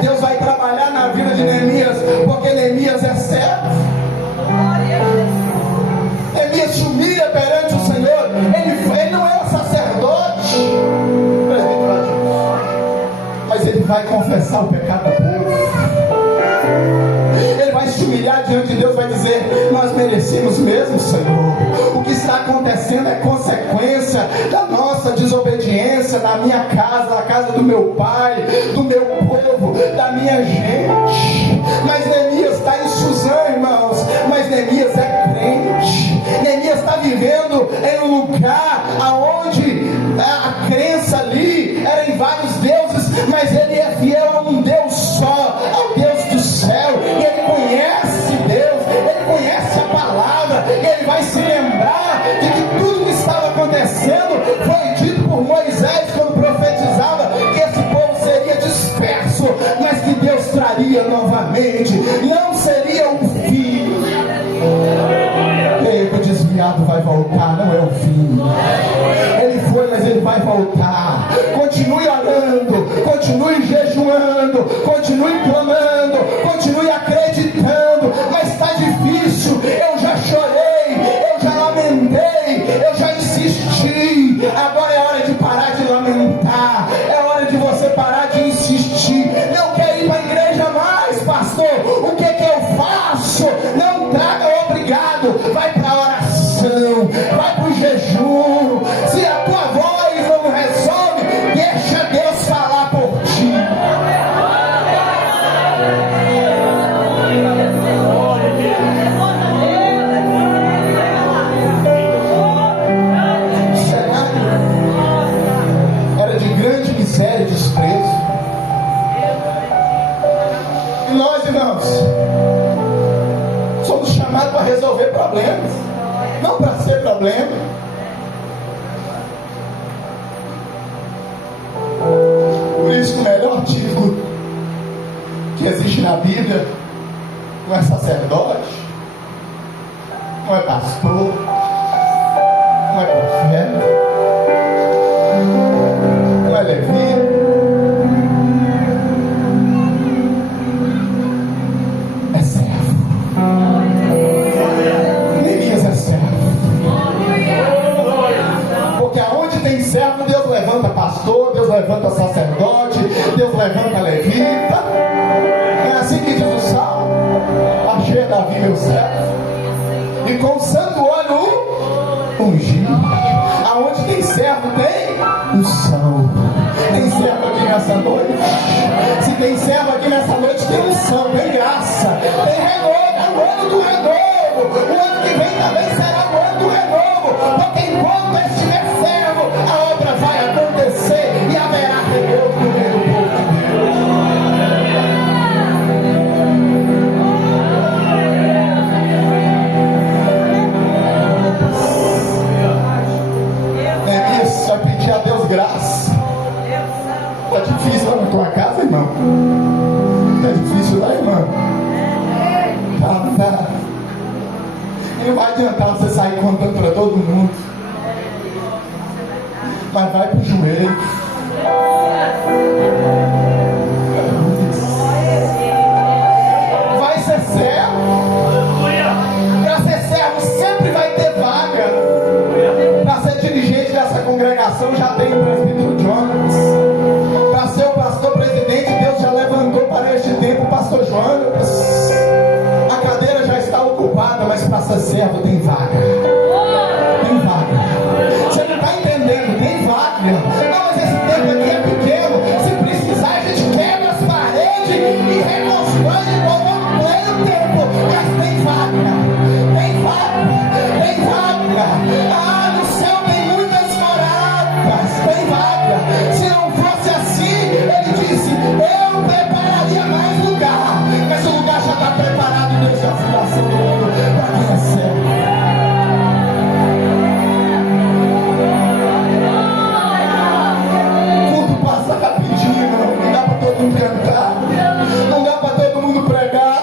Deus vai trabalhar na vida de Neemias, porque Neemias é servo. Neemias se humilha perante o Senhor. Ele não é sacerdote, mas ele vai confessar o pecado do povo. Ele vai se humilhar diante de Deus, vai dizer: nós merecemos mesmo, Senhor. O que está acontecendo é consequência da nossa desobediência na minha casa, na casa do meu pai, do meu povo, da minha gente. Mas Neemias está em Suzã, irmãos. Mas Neemias é crente. Neemias está vivendo em um lugar onde a crença ali era em vários deuses, mas ele é fiel a um Deus só, ao Deus do céu. E ele conhece Deus, ele conhece a palavra, e ele vai se lembrar de que tudo que estava acontecendo foi dito por Moisés quando profetizava que esse povo seria disperso, mas que Deus traria novamente. Não seria um fim. O desviado vai voltar, não é o fim. Ele foi, mas ele vai voltar. Continue orando, continue jejuando, continue clamando, continue acreditando. Mas está difícil. Eu já chorei, eu já lamentei, eu já insisti. Agora é hora de parar de lamentar, é hora de você parar de insistir. Não quer ir para a igreja mais, pastor? O que eu faço? Não traga obrigado. Vai para a oração, vai para o jejum. Se a tua voz não resolve, deixa Deus falar por ti. O cenário era de grande miséria e desprezo. E nós, irmãos, somos chamados para resolver problemas, não para ser problema. Por isso que o melhor título que existe na Bíblia não é sacerdote, não é pastor, não é profeta, não é levita, é servo. Neemias é servo. Porque aonde tem servo, Deus levanta pastor, Deus levanta sacerdote, Deus levanta levita. É assim que diz o Salmo: achei Davi meu servo, e com o santo óleo ungido. Aonde tem servo, tem unção. Tem servo aqui nessa noite? Se tem servo aqui nessa noite, tem unção, tem graça, tem renovo. É o ano do renovo. O ano que vem também será o ano do renovo, porque enquanto estiver servo, a obra vai acontecer e haverá renovo no meio do povo de Deus. Neemias vai pedir a Deus graça. Está difícil lá na tua casa, irmão? Está difícil lá, irmão? Tá. E não vai adiantar você sair contando para todo mundo. Mas vai pro joelho. Vai ser servo. Para ser servo sempre vai ter vaga. Para ser dirigente dessa congregação já tem o presbítero Jonas. Para ser o pastor presidente faça servo, tem vaga. Tem vaga. Você não está entendendo, tem vaga. Não, mas esse tempo aqui é pequeno. Se precisar, a gente quebra as paredes e reconstrói de novo um pleno tempo. Mas tem vaga. Tem vaga. Tem vaga. Ah, no céu tem muitas moradas. Tem vaga. Se não fosse assim, ele disse: eu prepararia mais lugar. Mas o lugar já está preparado desde a fundação do mundo para quem é servo. Tudo passa rapidinho, não dá para todo mundo cantar, não dá para todo mundo pregar.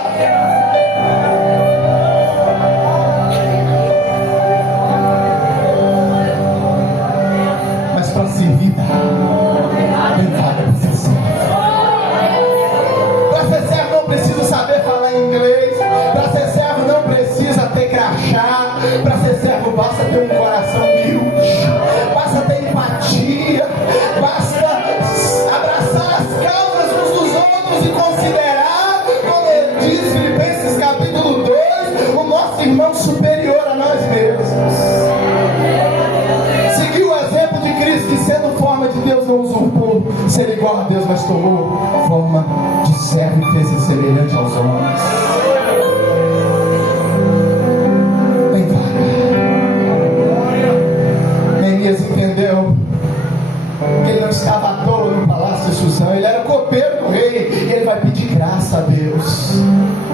Mas para servir, tem vaga para ser servo. Para ser servo não precisa saber falar inglês. Para ser servo não precisa ter crachá. Para ser servo basta ter um coração humilde. Basta ter empatia. Basta abraçar as causas uns dos outros e considerar, como ele diz, Filipenses capítulo 2, o nosso irmão superior a nós mesmos. Seguir o exemplo de Cristo, que sendo forma de Deus não usurpou ser igual a Deus, mas tomou forma de servo e fez-se semelhante aos homens. Tem vaga. Neemias entendeu que ele não estava à toa no palácio de Susã. Ele era copeiro do rei e ele vai pedir graça a Deus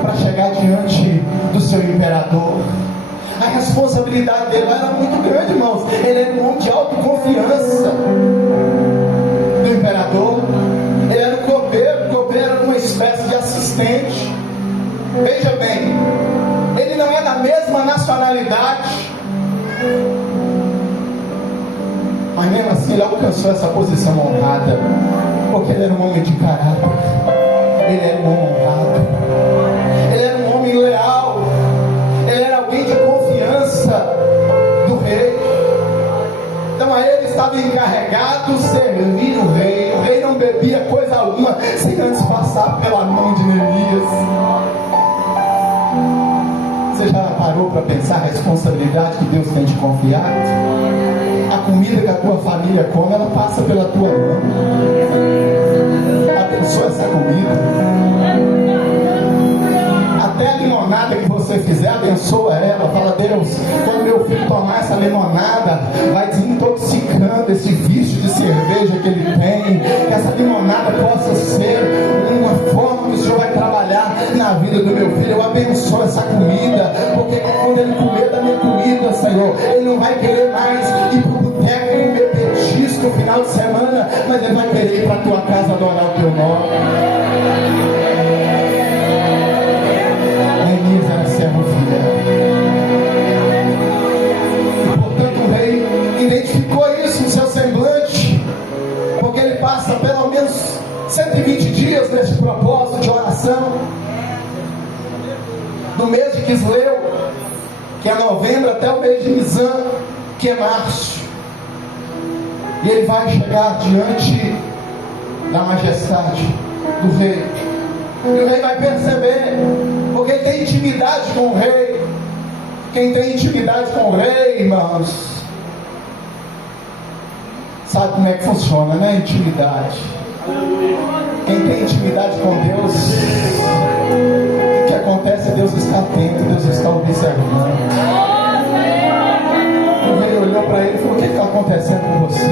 para chegar diante do seu imperador. A responsabilidade dele era muito grande, irmãos. Ele era um homem de autoconfiança do imperador. Ele era um copeiro. O copeiro era uma espécie de assistente. Veja bem, ele não é da mesma nacionalidade, mas mesmo assim ele alcançou essa posição honrada, porque ele era um homem de caráter. Ele era um homem honrado. Ele era um homem leal. Ele era alguém de confiança do rei. Então a ele estava encarregado de servir o rei. O rei não bebia coisa alguma sem antes passar pela mão de Neemias. Você já parou para pensar a responsabilidade que Deus tem te confiado? A comida que a tua família come, ela passa pela tua mão. Abençoa essa comida. Até a limonada que você fizer, abençoa ela. Fala: Deus, quando meu filho tomar essa limonada, vai desintoxicando esse vício de cerveja que ele tem. Que essa limonada possa ser uma forma que o Senhor vai trabalhar na vida do meu filho. Eu abençoo essa comida, porque quando ele comer da minha comida, Senhor, ele não vai querer mais ir para o boteco comer petisco no final de semana, mas ele vai querer ir para a tua casa adorar o teu nome. Neemias era servo fiel. E, portanto, o rei identificou isso no seu semblante, porque ele passa pelo menos 120 dias neste propósito de oração. Do mês de Quisleu, que é novembro, até o mês de Nisan, que é março. E ele vai chegar diante da majestade do rei. E o rei vai perceber, porque ele tem intimidade com o rei. Quem tem intimidade com o rei, irmãos, sabe como é que funciona, né? Intimidade. Quem tem intimidade com Deus, o que acontece é Deus está atento, Deus está observando. O rei olhou para ele e falou: o que está acontecendo com você?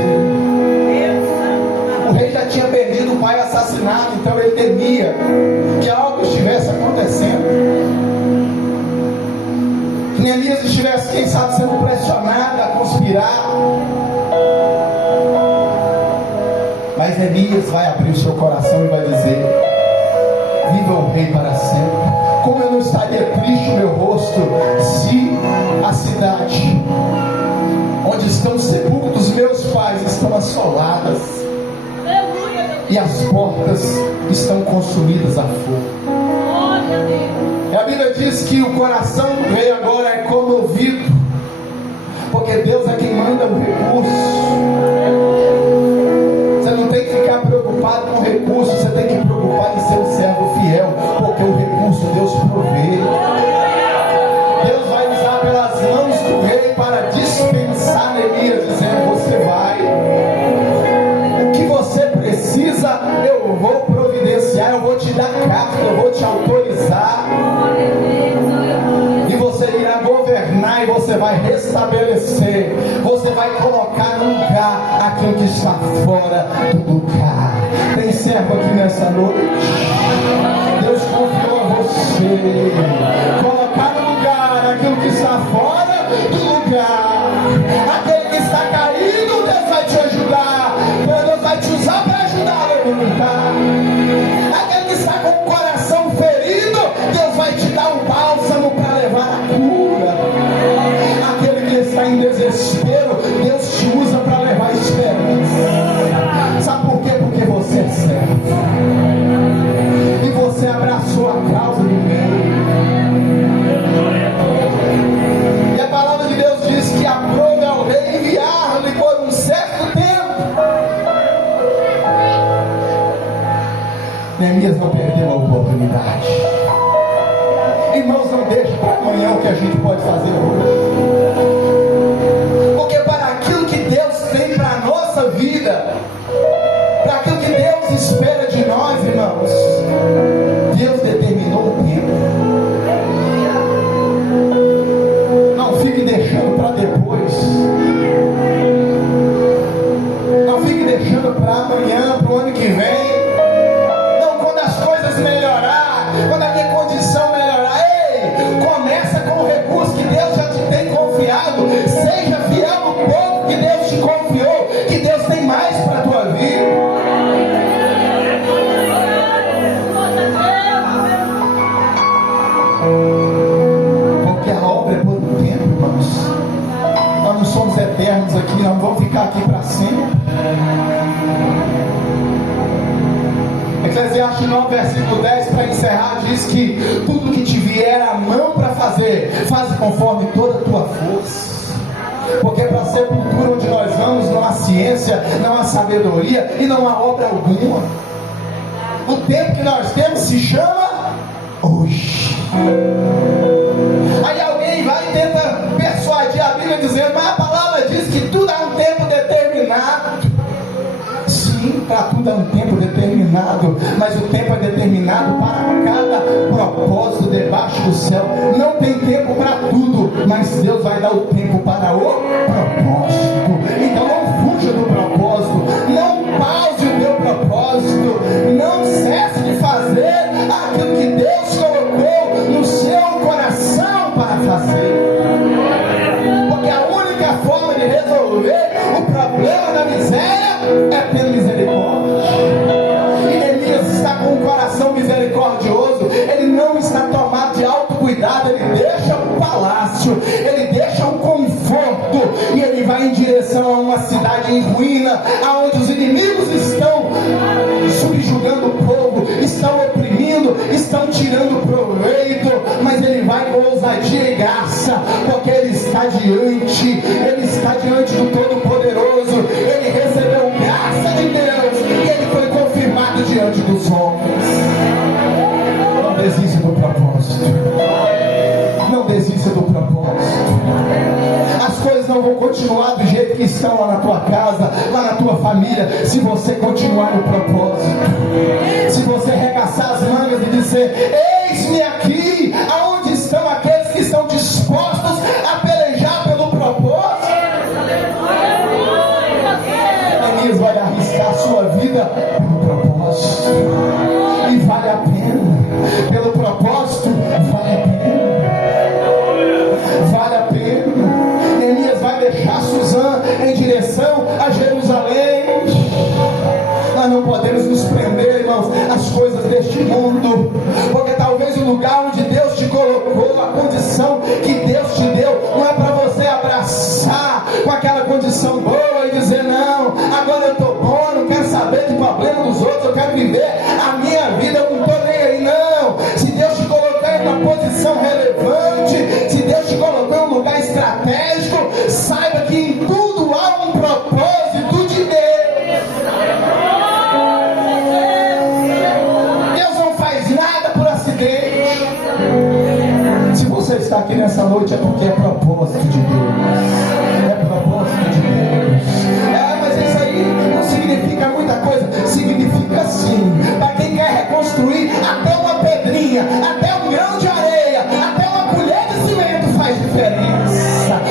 O rei já tinha perdido o pai assassinado, então ele temia que algo estivesse acontecendo, que Neemias estivesse, quem sabe, sendo pressionado a conspirar. Mas Neemias vai abrir o seu coração e vai dizer: viva o rei para sempre. Como eu não estaria triste o meu rosto se a cidade onde estão sepultos meus pais estão assoladas e as portas estão consumidas a fogo. E a Bíblia diz que o coração do rei agora é comovido, porque Deus é quem manda o recurso. Você não tem que ficar preocupado com o recurso, você tem que preocupar em ser um servo fiel, porque o recurso Deus provê. Deus vai usar você vai restabelecer, você vai colocar no lugar aquilo que está fora do lugar. Tem servo aqui nessa noite? Deus confiou a você colocar no lugar aquilo que está fora do lugar. Aquele que está caído, Deus vai te ajudar. Deus vai te usar para ajudar a levantar. Aquele que está com o coração ferido, Deus vai te dar um bálsamo para levar a cura. Aquele que está em desespero, Deus te usa para levar a esperança. Sabe por quê? Porque você é servo. E você abraçou a causa do bem. E a palavra de Deus diz que aprove ao rei enviar-lhe por um certo tempo. Neemias não perdeu a oportunidade. Irmãos, não deixe para amanhã o que a gente pode fazer hoje. Porque para aquilo que Deus tem para a nossa vida, para aquilo que Deus espera de nós, irmãos, Deus determinou o tempo. Não fique deixando para depois. Não fique deixando para amanhã, para o ano que vem. Não, quando as coisas melhorar, quando a minha condição melhorar, ei, começa com o recurso que Deus já te tem confiado. Seja fiel no pouco que Deus te confiou, que Deus tem mais para a tua vida. Porque a obra é por um tempo, irmãos. Nós não somos eternos aqui, não vamos ficar aqui para sempre. Eclesiastes 9, versículo 10, para encerrar, diz que tudo que te vier à mão para fazer, faze conforme toda a tua força. Porque para a sepultura onde nós vamos, não há ciência, não há sabedoria e não há obra alguma. O tempo que nós temos se chama hoje. Aí alguém vai e tenta persuadir a Bíblia dizendo, mas a palavra diz que tudo há um tempo determinado. Sim, para tudo há um tempo determinado, mas o tempo é determinado para cada propósito debaixo do céu. Não tem tempo para tudo, mas Deus vai dar o tempo para o propósito. Então não fuja do propósito, não pause o teu propósito, não cesse de fazer aquilo que Deus colocou no seu coração para fazer. Porque a única forma de resolver o problema da miséria é ter misericórdia. E Neemias está com um coração misericordioso. Ele não está tomado de autocuidado. Ele deixa o palácio, ele deixa o conforto e ele vai em direção a uma cidade em ruína, aonde os inimigos estão subjugando o povo, estão oprimindo, estão tirando proveito. Mas ele vai com ousadia e graça, porque ele está diante do Todo-Poderoso. Ele recebeu graça de Deus e ele foi confirmado diante dos homens. Não desista do propósito. Não desista do propósito. As coisas não vão continuar do jeito que estão lá na tua casa, lá na tua família, se você continuar no propósito. Se você arregaçar as mangas e dizer, eis-me aqui, aonde estão aqueles que estão dispostos a pelejar pelo propósito? Neemias vai arriscar a sua vida pelo propósito. E vale a pena. Pelo propósito, vale a pena. Vale a pena. Neemias vai deixar Suzã em direção a Jerusalém. Nós não podemos nos prender, irmãos, às coisas deste mundo, porque talvez o lugar onde Deus te colocou, a condição que Deus te deu, não é para você abraçar com aquela condição boa e dizer, não, agora eu estou bom, não quero saber do problema dos outros, eu quero viver a minha vida, eu não estou nem aí, não. Se Deus te colocou em uma posição relevante, se Deus te colocou em um lugar estratégico, saiba que em tudo há um propósito de Deus. Se você está aqui nessa noite é porque é propósito de Deus. É propósito de Deus. Mas isso aí não significa muita coisa. Significa sim. Para quem quer reconstruir, até uma pedrinha, até um grão de areia, até uma colher de cimento faz diferença.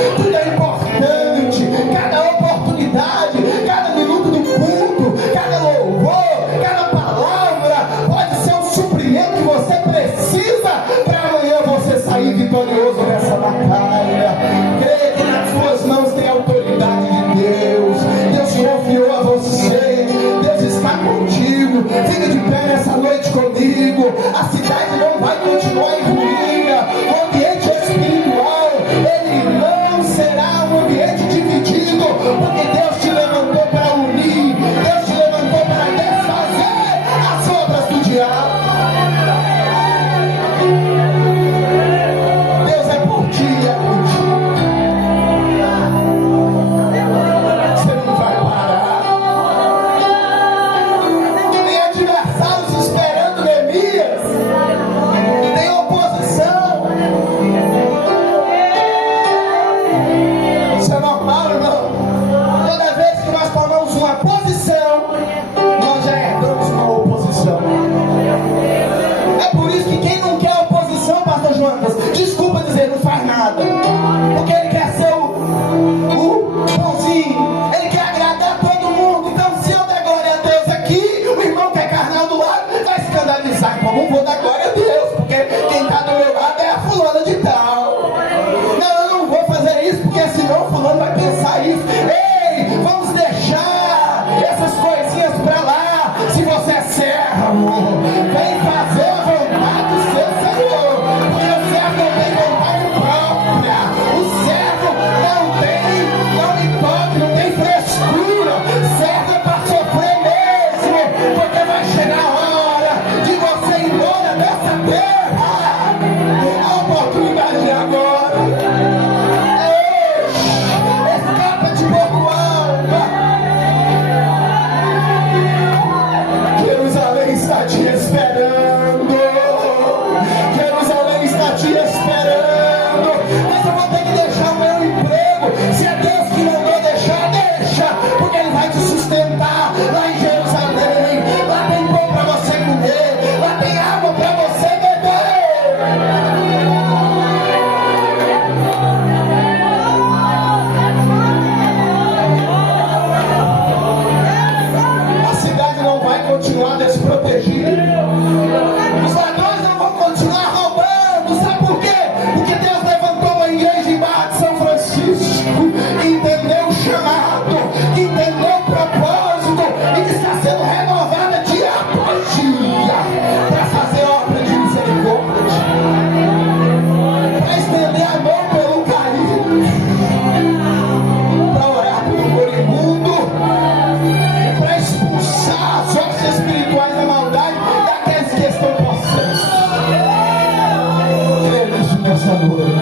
nessa noite.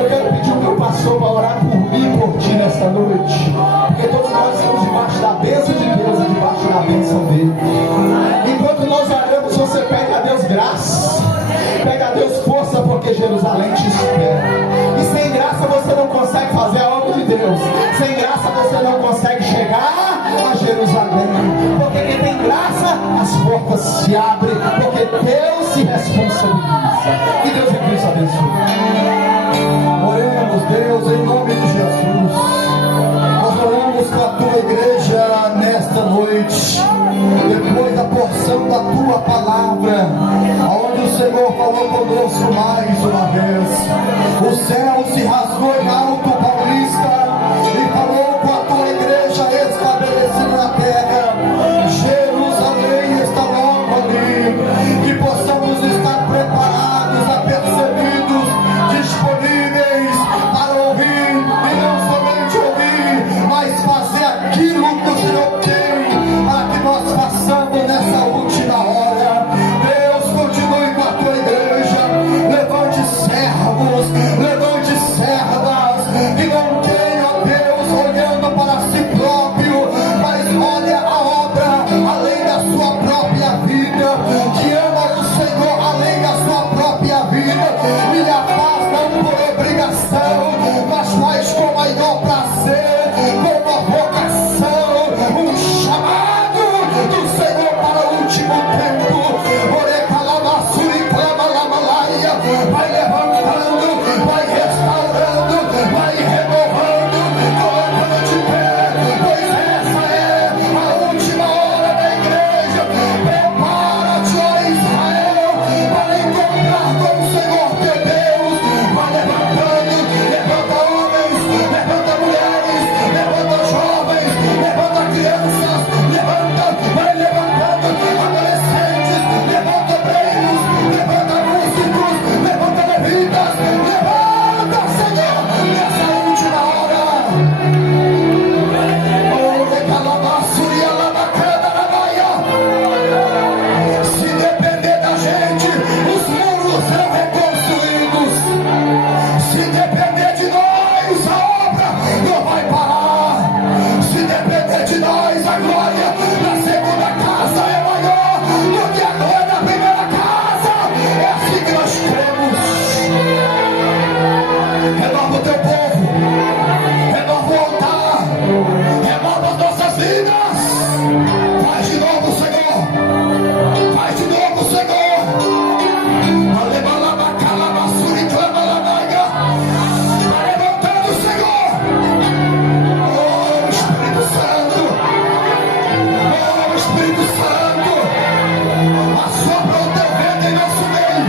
Eu quero pedir o meu pastor para orar por mim e por ti nesta noite. Porque todos nós estamos debaixo da bênção de Deus e debaixo da bênção dele. Enquanto nós oramos, você pede a Deus graça. Pede a Deus força, porque Jerusalém te espera. E sem graça você não consegue fazer a obra de Deus. Sem graça você não consegue chegar a Jerusalém. Porque quem tem graça, as portas se abrem. Porque Deus se responsabiliza. Que Deus em Cristo abençoe. Oremos, Deus, em nome de Jesus. Nós oramos com a tua igreja nesta noite, depois da porção da tua palavra, onde o Senhor falou conosco mais uma vez. O céu se rasgou em alto, Paulista, e falou com a tua igreja estabelecida na terra. Jerusalém está logo ali. Que possamos estar preparados, apercebidos, disponíveis para ouvir, e não somente ouvir, mas fazer aquilo que o Senhor tem para que nós façamos nessa última hora. Deus, continue com a tua igreja. Levante servos, levante servas que não tenham Deus olhando para si próprio, mas olha a obra além da sua própria vida, que ama o Senhor além da sua própria vida, e a paz não por obrigação, mas faz com maior prazer, com uma vocação, um chamado do Senhor para o último tempo. Vai levantando, vai restaurando, vai renovando, colocando de pé, pois essa é a última hora da igreja. Prepara-te, ó Israel, para encontrar com o Senhor teu Deus. Vai levantando, levanta homens, levanta mulheres, levanta jovens, levanta crianças, levanta, vai levantando adolescentes, levanta obreiros, levanta músicos, levanta levitas, levanta, Senhor, nessa última hora. Oh, recalamaçuri, alabacana, rabaia. Se depender da gente, os muros serão reconstruídos. Se depender de nós, a obra não vai parar. Se depender de nós, a glória na segunda casa é maior do que a glória na primeira casa. É assim que nós cremos. Renova o teu povo, renova o altar, renova as nossas vidas. Faz de novo, Senhor, faz de novo, Senhor. Alebalabacalamassuri, clamalamaga. Vai levantando, Senhor. Oh, Espírito Santo, oh, Espírito Santo, assopra o teu vento em nosso meio,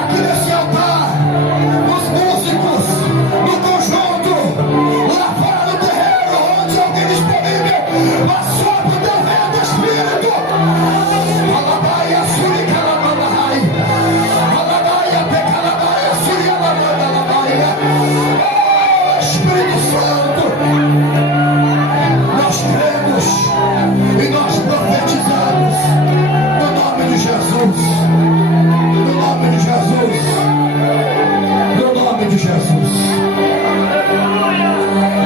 aqui nesse altar, nos músicos, no conjunto, lá fora do terreno, onde alguém disponível, assopra o teu vento, Espírito. Alabaia, suri, calamanahai. Alabaia, pecalabaia, suri, alamanahai. Oh, Espírito Santo, nós cremos e nós profetizamos no nome de Jesus, no nome de Jesus, no nome de Jesus.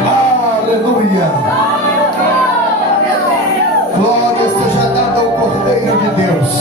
Aleluia. Glória seja dada ao Cordeiro de Deus.